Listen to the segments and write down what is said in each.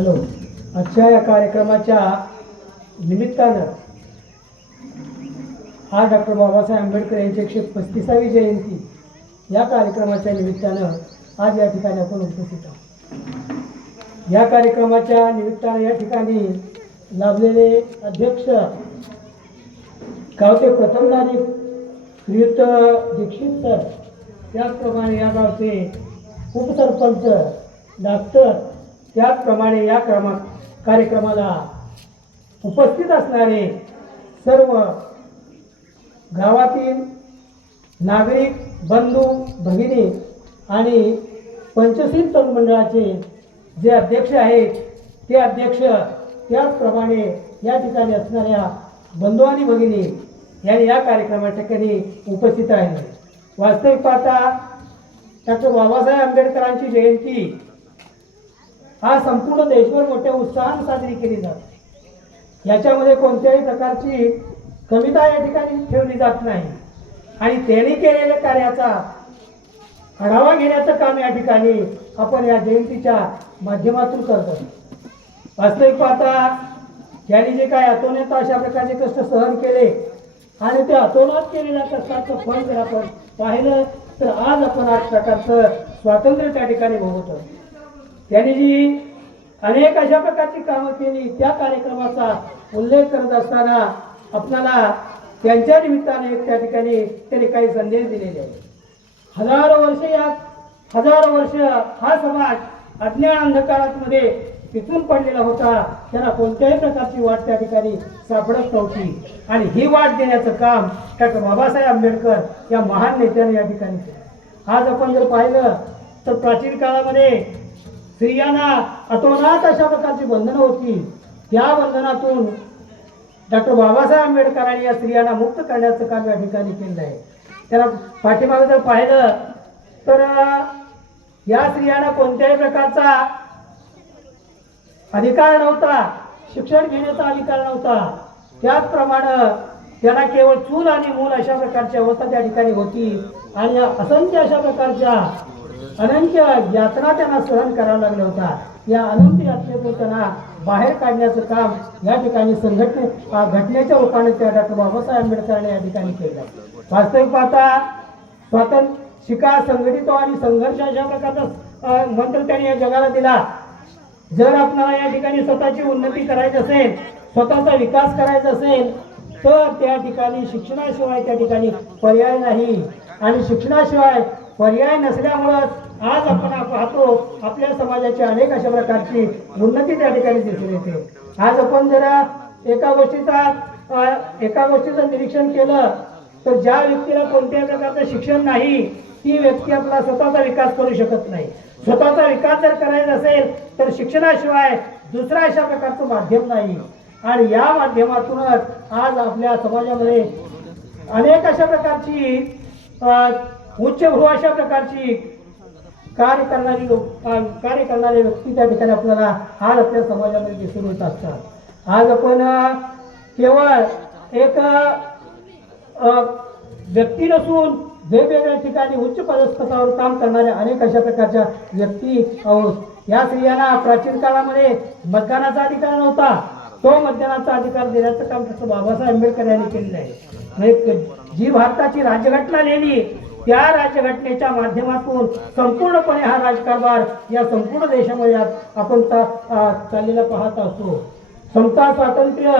Hello. आजच्या या कार्यक्रमाच्या निमित्तानं आज डॉक्टर बाबासाहेब आंबेडकर यांची 135वी जयंती या कार्यक्रमाच्या निमित्तानं आज या ठिकाणी आपण उपस्थित आहोत. या कार्यक्रमाच्या निमित्तानं या ठिकाणी लाभलेले अध्यक्ष गावचे प्रथम नागरिक श्रीयुत दीक्षित सर, त्याचप्रमाणे या गावचे उपसरपंच डॉक्टर, त्याचप्रमाणे या कार्यक्रमाला उपस्थित असणारे सर्व गावातील नागरिक बंधू भगिनी आणि पंचशील तरुण मंडळाचे जे अध्यक्ष आहेत ते अध्यक्ष, त्याचप्रमाणे या ठिकाणी असणाऱ्या बंधू आणि भगिनी यांनी या कार्यक्रमाच्या ठिकाणी उपस्थित आहे. वास्तविक पाहता डॉक्टर बाबासाहेब आंबेडकरांची जयंती आज संपूर्ण देशभर मोठ्या उत्साहाने साजरी केली जाते. याच्यामध्ये कोणत्याही प्रकारची कविता या ठिकाणी ठेवली जात नाही आणि त्यांनी केलेल्या कार्याचा आढावा घेण्याचं काम या ठिकाणी आपण या जयंतीच्या माध्यमातून करतो. वास्तविक पाहता त्यांनी जे काय अतोनात अशा प्रकारचे कष्ट सहन केले आणि ते अतोनात केलेल्या कष्टाचं फळ जर आपण पाहिलं तर आज आपण आज प्रकारचं स्वातंत्र्य त्या ठिकाणी भोगवतो. त्यांनी जी अनेक अशा प्रकारची कामं केली त्या कार्यक्रमाचा उल्लेख करत असताना आपल्याला त्यांच्या निमित्ताने त्या ठिकाणी त्यांनी काही संदेश दिलेले आहेत. हजारो वर्ष हा समाज अज्ञान अंधकारामध्ये पिचून पडलेला होता. त्यांना कोणत्याही प्रकारची वाट त्या ठिकाणी सापडत नव्हती आणि ही वाट देण्याचं काम डॉक्टर बाबासाहेब आंबेडकर या महान नेत्याने या ठिकाणी केलं. आज आपण जर पाहिलं तर प्राचीन काळामध्ये स्त्रियांना अतोनात अशा प्रकारची बंधनं होती. त्या बंधनातून डॉक्टर बाबासाहेब आंबेडकरांनी या स्त्रियांना मुक्त करण्याचं काम या ठिकाणी केलं आहे. त्याला पाठीमागे जर पाहिलं तर या स्त्रियांना कोणत्याही प्रकारचा अधिकार नव्हता, शिक्षण घेण्याचा अधिकार नव्हता. त्याचप्रमाणे त्यांना केवळ चूल आणि मूल अशा प्रकारची अवस्था त्या ठिकाणी होती आणि असंख्य अशा प्रकारच्या अनंत यातना त्यांना सहन करावा लागला होता. या अनंत यातनेतून त्यांना बाहेर काढण्याचं काम या ठिकाणी घटनेच्या रूपाने त्या डॉक्टर बाबासाहेब आंबेडकरांनी या ठिकाणी केलं. वास्तविक पाहता शिका, संघटित आणि संघर्ष अशा प्रकारचा मंत्र त्यांनी या जगाला दिला. जर आपल्याला या ठिकाणी स्वतःची उन्नती करायची असेल, स्वतःचा विकास करायचा असेल तर त्या ठिकाणी शिक्षणाशिवाय त्या ठिकाणी पर्याय नाही आणि शिक्षणाशिवाय पर्याय नसल्यामुळंच आज आपण पाहतो आपल्या समाजाची अनेक अशा प्रकारची उन्नती त्या ठिकाणी दिसून येते. आज आपण जरा एका गोष्टीचं निरीक्षण केलं तर ज्या व्यक्तीला कोणत्याही प्रकारचं शिक्षण नाही ती व्यक्ती आपला स्वतःचा विकास करू शकत नाही. स्वतःचा विकास जर करायचा असेल तर शिक्षणाशिवाय दुसरा अशा प्रकारचं माध्यम नाही आणि या माध्यमातूनच आज आपल्या समाजामध्ये अनेक अशा प्रकारची उच्चभ्रू अशा प्रकारची कार्य करणारे व्यक्ती त्या ठिकाणी आपल्याला आज आपल्या समाजामध्ये दिसून येत असतात. आज आपण केवळ एक व्यक्ती नसून वेगवेगळ्या ठिकाणी उच्च पदस्थानावर काम करणाऱ्या अनेक अशा प्रकारच्या व्यक्ती आहोत. या स्त्रियांना प्राचीन काळामध्ये मतदानाचा अधिकार नव्हता. तो मतदानाचा अधिकार देण्याचं काम डॉक्टर बाबासाहेब आंबेडकर यांनी केलेलं आहे. जी भारताची राज्यघटना लिहिली त्या राज्यघटनेच्या माध्यमातून संपूर्णपणे हा राजकारभार या संपूर्ण देशामध्ये आपण चाललेला पाहत असतो. समता, स्वातंत्र्य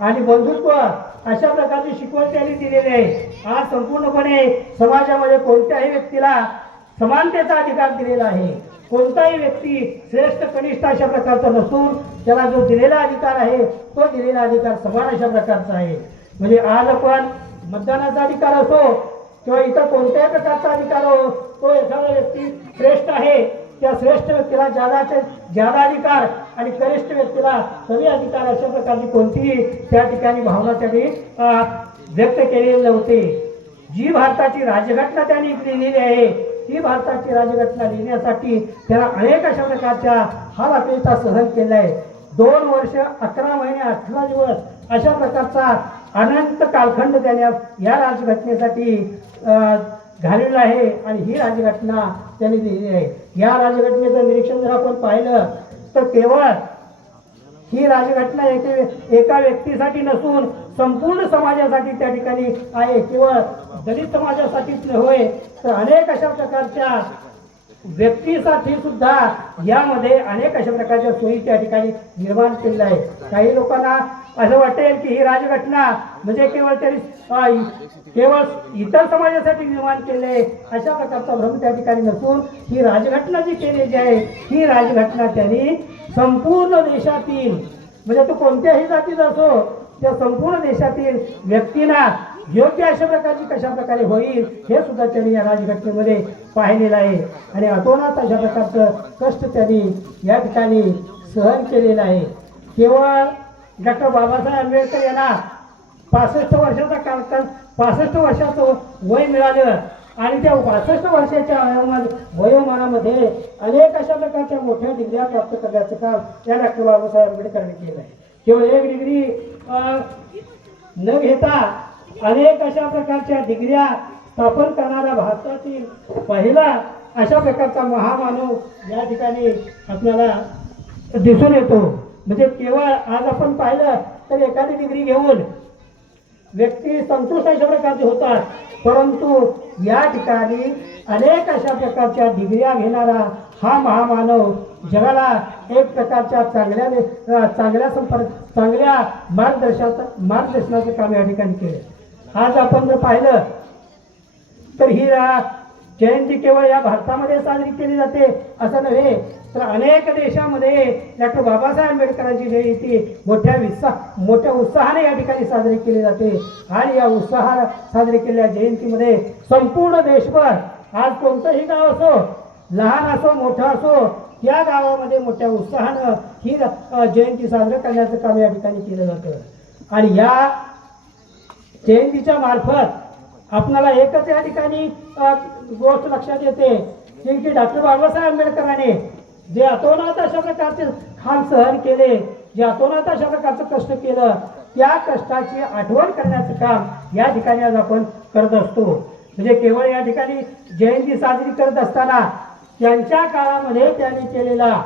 आणि बंधुत्व अशा प्रकारची शिकवण त्यांनी दिलेली आहे. आज संपूर्णपणे समाजामध्ये कोणत्याही व्यक्तीला समानतेचा अधिकार दिलेला आहे. कोणताही व्यक्ती श्रेष्ठ कनिष्ठ अशा प्रकारचा नसून त्याला जो दिलेला अधिकार आहे तो दिलेला अधिकार समान अशा प्रकारचा आहे. म्हणजे आज आपण मतदानाचा अधिकार असो किंवा इतर कोणत्याही प्रकारचा अधिकार हो, तो एखादा व्यक्ती श्रेष्ठ आहे त्या श्रेष्ठ व्यक्तीला ज्यादा अधिकार आणि कनिष्ठ व्यक्तीला कमी अधिकार अशा प्रकारची कोणतीही त्या ठिकाणी भावना त्यांनी व्यक्त केलेली नव्हती. जी भारताची राज्यघटना त्यांनी लिहिलेली आहे ती भारताची राज्यघटना लिहिण्यासाठी त्यांना अनेक अशा प्रकारच्या हालाखीचा सहन केला आहे. 2 वर्ष 11 महिने 18 दिवस अशा प्रकारचा अनंत कालखंड त्याने या राज्यघटनेसाठी घालवलेला आहे आणि ही राज्यघटना त्यांनी लिहिली आहे. या राज्यघटनेचं निरीक्षण जर आपण पाहिलं तर केवळ ही राजघटना एका व्यक्तीसाठी नसून संपूर्ण समाजासाठी त्या ठिकाणी आहे. केवळ दलित समाजासाठीच नव्हे तर अनेक अशा प्रकारच्या व्यक्तीसाठी सुद्धा यामध्ये अनेक अशा प्रकारच्या सोयी त्या ठिकाणी निर्माण केलेल्या आहे. काही लोकांना असं वाटेल की ही राजघटना म्हणजे केवळ इतर समाजासाठी निर्माण केले, अशा प्रकारचा भ्रम त्या ठिकाणी नसून ही राजघटना जी केलेली आहे ही राजघटना त्यांनी संपूर्ण देशातील म्हणजे तो कोणत्याही जातीचा असो त्या संपूर्ण देशातील व्यक्तींना योग्य अशा प्रकारची कशा प्रकारे होईल हे सुद्धा त्यांनी या राजघटनेमध्ये पाहिलेलं आहे. आणि अतोनात अशा प्रकारचं कष्ट त्यांनी या ठिकाणी सहन केलेलं आहे. केवळ डॉक्टर बाबासाहेब आंबेडकर यांना 65 वर्षाचं वय मिळालं आणि त्या 65 वर्षाच्या वयोमानामध्ये अनेक अशा प्रकारच्या मोठ्या डिग्र्या प्राप्त करण्याचं काम या डॉक्टर बाबासाहेब आंबेडकरांनी केलं आहे. केवळ एक डिग्री न घेता अनेक अशा प्रकारच्या डिग्र्या स्थापन करणारा भारतातील पहिला अशा प्रकारचा महामानव या ठिकाणी आपल्याला दिसून येतो. म्हणजे केवळ आज आपण पाहिलं तर एखादी डिग्री घेऊन व्यक्ती संतुष्ट अशा प्रकारचे होतात, परंतु या ठिकाणी अनेक अशा प्रकारच्या डिग्र्या घेणारा हा महामानव जगाला एक प्रकारच्या चांगल्या मार्गदर्शनाचं काम या ठिकाणी केलं. आज आपण जर पाहिलं तर ही जयंती केवळ या भारतामध्ये साजरी केली जाते असं नव्हे तर अनेक देशामध्ये डॉक्टर बाबासाहेब आंबेडकरांची जयंती मोठ्या उत्साहाने या ठिकाणी साजरी केली जाते. आणि या उत्साहात साजरी केलेल्या जयंतीमध्ये संपूर्ण देशभर आज कोणतंही गाव असो, लहान असो मोठं असो, त्या गावामध्ये मोठ्या उत्साहानं ही जयंती साजरी करण्याचं काम या ठिकाणी केलं जातं. आणि या जयंतीच्या मार्फत आपल्याला एकच या ठिकाणी गोष्ट लक्षात येते की डॉक्टर बाबासाहेब आंबेडकरांनी जे अतोनात अशा प्रकारचे खान सहन केले, जे अतोनात अशा प्रकारचं कष्ट केलं, त्या कष्टाची आठवण करण्याचं काम या ठिकाणी आज आपण करत असतो. म्हणजे केवळ या ठिकाणी जयंती साजरी करत असताना त्यांच्या काळामध्ये त्यांनी केलेला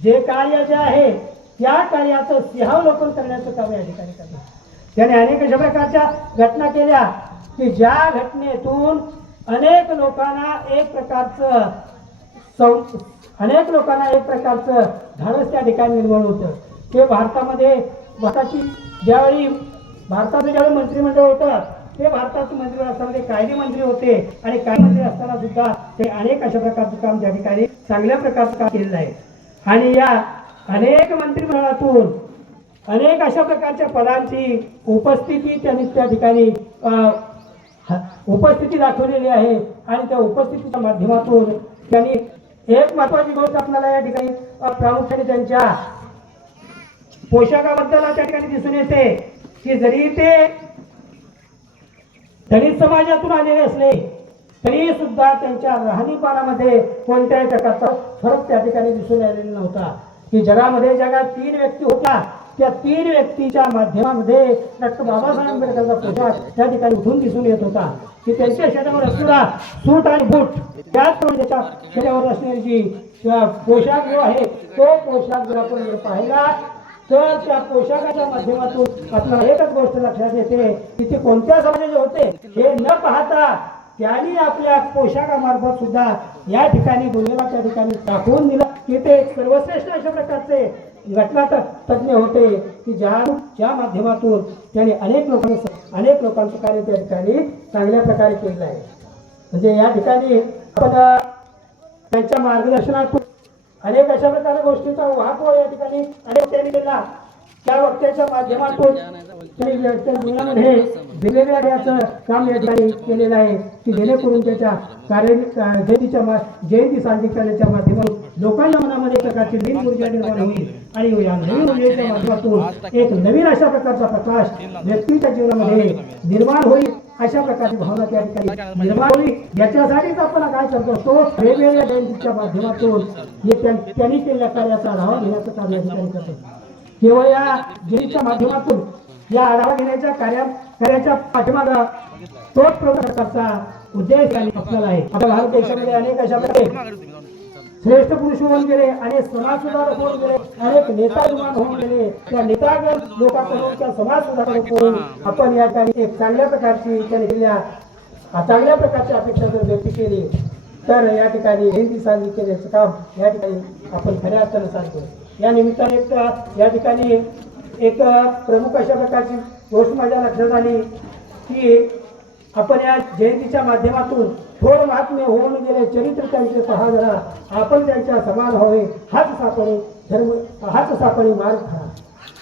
जे कार्य जे आहे त्या कार्याचं सिंहावलोकन करण्याचं काम या ठिकाणी करतात. त्याने अनेक अशा प्रकारच्या घटना केल्या की ज्या घटनेतून अनेक लोकांना एक प्रकारचं धाडस त्या ठिकाणी निर्माण होतं. ते भारताचं ज्यावेळी मंत्रिमंडळ होतं ते भारताचे मंत्री असताना ते कायदे मंत्री होते आणि कायदे मंत्री असताना सुद्धा ते अनेक अशा प्रकारचं काम त्या ठिकाणी चांगल्या प्रकारचं काम केलेलं आहे. आणि या अनेक मंत्रिमंडळातून अनेक अशा प्रकारच्या पदांची उपस्थिती त्यांनी त्या ठिकाणी उपस्थिती दाखवलेली आहे. आणि त्या उपस्थितीच्या माध्यमातून त्यांनी एक महत्वाची गोष्ट आपल्याला या ठिकाणी प्रामुख्याने त्यांच्या पोशाखाबद्दल त्या ठिकाणी दिसून येते की जरी ते दलित समाजातून आलेले असले तरी सुद्धा त्यांच्या राहणीमानामध्ये कोणत्याही प्रकारचा फरक त्या ठिकाणी दिसून आलेला नव्हता. की जगात 3 व्यक्ती होत्या, त्या 3 व्यक्तीच्या माध्यमामध्ये डॉक्टर बाबासाहेब आंबेडकरचा पोशाख त्या ठिकाणी उठून दिसून येत होता. की त्यांच्या शरीरावर असलेला सूट आणि बूट त्याचप्रमाणे त्याच्या शरीरावर असलेली पोशाख जो आहे तो पोशाख जर आपण पाहिला तर त्या पोशाखाच्या माध्यमातून आपल्याला एकच गोष्ट लक्षात येते की ते कोणत्या समाजाचे होते हे न पाहता त्यांनी आपल्या पोशाखामार्फत सुद्धा या ठिकाणी बोललेला त्या ठिकाणी दाखवून दिला की ते सर्वश्रेष्ठ अशा प्रकारचे घटना तज्ञ होते की ज्या माध्यमातून त्यांनी अनेक लोकांचं कार्य त्या ठिकाणी चांगल्या प्रकारे केलेलं आहे. म्हणजे या ठिकाणी आपण त्यांच्या मार्गदर्शनातून अनेक अशा प्रकारे गोष्टींचा वाहतोय या ठिकाणी अनेक त्यांनी केला. त्या वक्त्याच्या माध्यमातून त्यांनी जीवनामध्ये वेगवेगळ्या कार्याचं काम या ठिकाणी केलेलं आहे की जेणेकरून त्याच्या जयंती साजरी करण्याच्या माध्यमातून लोकांच्या मनामध्ये प्रकारची नवीन ऊर्जा निर्माण होईल आणि या नवीन ऊर्जेच्या माध्यमातून एक नवीन अशा प्रकारचा प्रकाश व्यक्तीच्या जीवनामध्ये निर्माण होईल. अशा प्रकारची भावना त्या ठिकाणी निर्माण होईल. याच्यासाठीच आपण काय करतो असतो वेगवेगळ्या जयंतीच्या माध्यमातून त्यांनी केलेल्या कार्याचा आढावा घेण्याचं काम या ठिकाणी करतो. केवळ या जयंतीच्या माध्यमातून या आढावा घेण्याच्या कार्याच्या पाठीमागे तोच प्रकारचा उद्देश आपल्याला आहे. आपल्या भारत देशामध्ये अनेक अशा प्रकारे श्रेष्ठ पुरुष होऊन गेले, अनेक समाज सुधारक होऊन गेले, अनेक नेता निर्माण होऊन गेले. त्या नेतागण लोकांकडून त्या समाज सुधारक होऊन आपण या ठिकाणी एक चांगल्या प्रकारची चांगल्या प्रकारची अपेक्षा जर व्यक्त केली तर या ठिकाणी जयंती साजरी केल्याचं काम या ठिकाणी आपण खऱ्या अर्थानं सांगतो. या निमित्ताने या ठिकाणी एक प्रमुख अशा प्रकारची गोष्ट माझ्या लक्षात आली की आपण या जयंतीच्या माध्यमातून थोर महात्म्य होऊन गेले चरित्र त्यांचे पहा जरा, आपण त्यांच्या समान व्हावे हाच सापडी मार्ग खरा.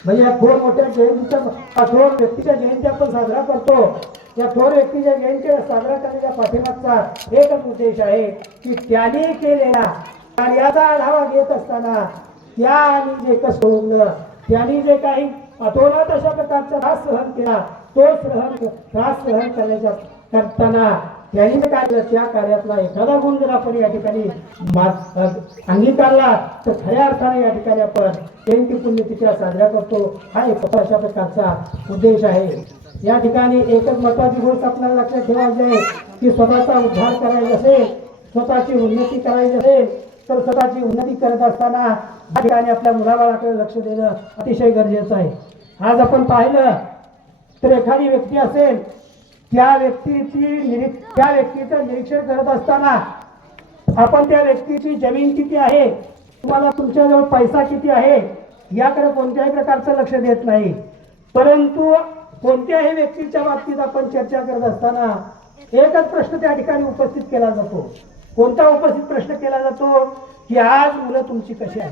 म्हणजे या थोर मोठ्या जयंतीच्या थोर व्यक्तीच्या जयंती आपण साजरा करतो. या थोर व्यक्तीच्या जयंती साजरा करण्याच्या पाठीमागचा एकच उद्देश आहे की त्यांनी केलेला कार्याचा आढावा घेत असताना त्यांनी जे कष्ट भोगलं, त्यांनी जे काही अतोनात अशा प्रकारचा त्रास सहन केला, तो त्रास सहन करताना त्यांनी जे काय केलं त्या कार्यातला एखादा गुण जर आपण या ठिकाणी अंगीकारला तर खऱ्या अर्थाने या ठिकाणी आपण जयंती पुण्यतिथ्या साजरा करतो. हा एक अशा प्रकारचा उद्देश आहे. या ठिकाणी एकच महत्वाची गोष्ट आपल्याला लक्षात ठेवायची आहे की स्वतःचा उद्धार करायचा असेल, स्वतःची उन्नती करायची असेल तर स्वतःची उन्नती करत असताना या ठिकाणी आपल्या मुलाबाळाकडे लक्ष देणं अतिशय गरजेचं आहे. आज आपण पाहिलं तर एखादी व्यक्ती असेल, त्या व्यक्तीचं निरीक्षण करत असताना आपण त्या व्यक्तीची जमीन किती आहे, तुम्हाला तुमच्याजवळ पैसा किती आहे याकडे कोणत्याही प्रकारचं लक्ष देत नाही. परंतु कोणत्याही व्यक्तीच्या बाबतीत आपण चर्चा करत असताना एकच प्रश्न त्या ठिकाणी उपस्थित केला जातो. कोणता उपस्थित प्रश्न केला जातो की आज मुलं तुमची कशी आहे,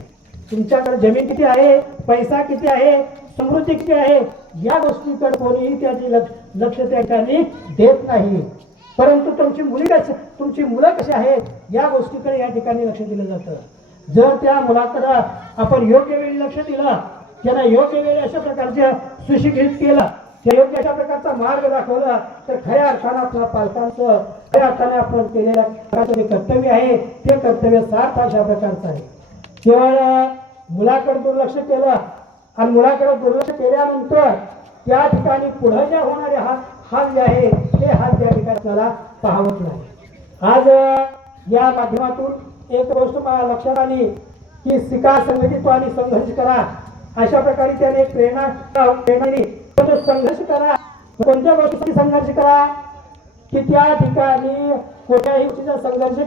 तुमच्याकडे जमीन किती आहे, पैसा किती आहे, समृद्धी किती आहे, या गोष्टीकडे कोणीही त्याचे लक्ष त्या ठिकाणी देत नाही. परंतु तुमची मुलं कशी आहेत या गोष्टीकडे या ठिकाणी लक्ष दिलं जातं. जर त्या मुलाकडे आपण योग्य वेळी लक्ष दिलं, त्यांना योग्य वेळी अशा प्रकारचे सुशिक्षित केलं, योग्य अशा प्रकारचा मार्ग दाखवला तर खऱ्या अर्थानं आपल्या पालकांचं खऱ्या अर्थाने आपण केलेल्या जे कर्तव्य आहे ते कर्तव्य सार्थ अशा प्रकारचं आहे. केवळ मुलाकडे दुर्लक्ष केलं आणि मुलाकडे दुर्लक्ष केल्यानंतर त्या ठिकाणी पुढे ज्या होणारे हाल जे आहे ते हाल त्या ठिकाणी आपल्याला पाहावत नाही. आज या माध्यमातून एक गोष्ट मला लक्षात आली की शिका, संघटित आणि संघर्ष करा अशा प्रकारे त्याने एक प्रेरणा दिली. संघर्ष करा, कोणत्या गोष्टीसाठी संघर्ष करा की त्या ठिकाणी कोणत्याही गोष्टीचा संघर्ष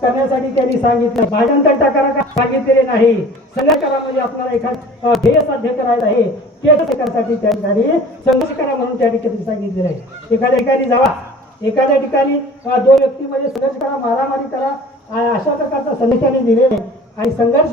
करण्यासाठी त्यांनी सांगितलं, भांडण करा सांगितलेले नाही. संघर्ष करा म्हणजे आपल्याला एखादं ध्येय साध्य करायचं आहे, ते करण्यासाठी त्या ठिकाणी संघर्ष करा म्हणून त्या ठिकाणी सांगितलेलं आहे. एखाद्या ठिकाणी जावा, एखाद्या ठिकाणी दोन व्यक्तीमध्ये संघर्ष करा, मारामारी करा अशा प्रकारचा संदेशाने दिलेला आहे. आणि संघर्ष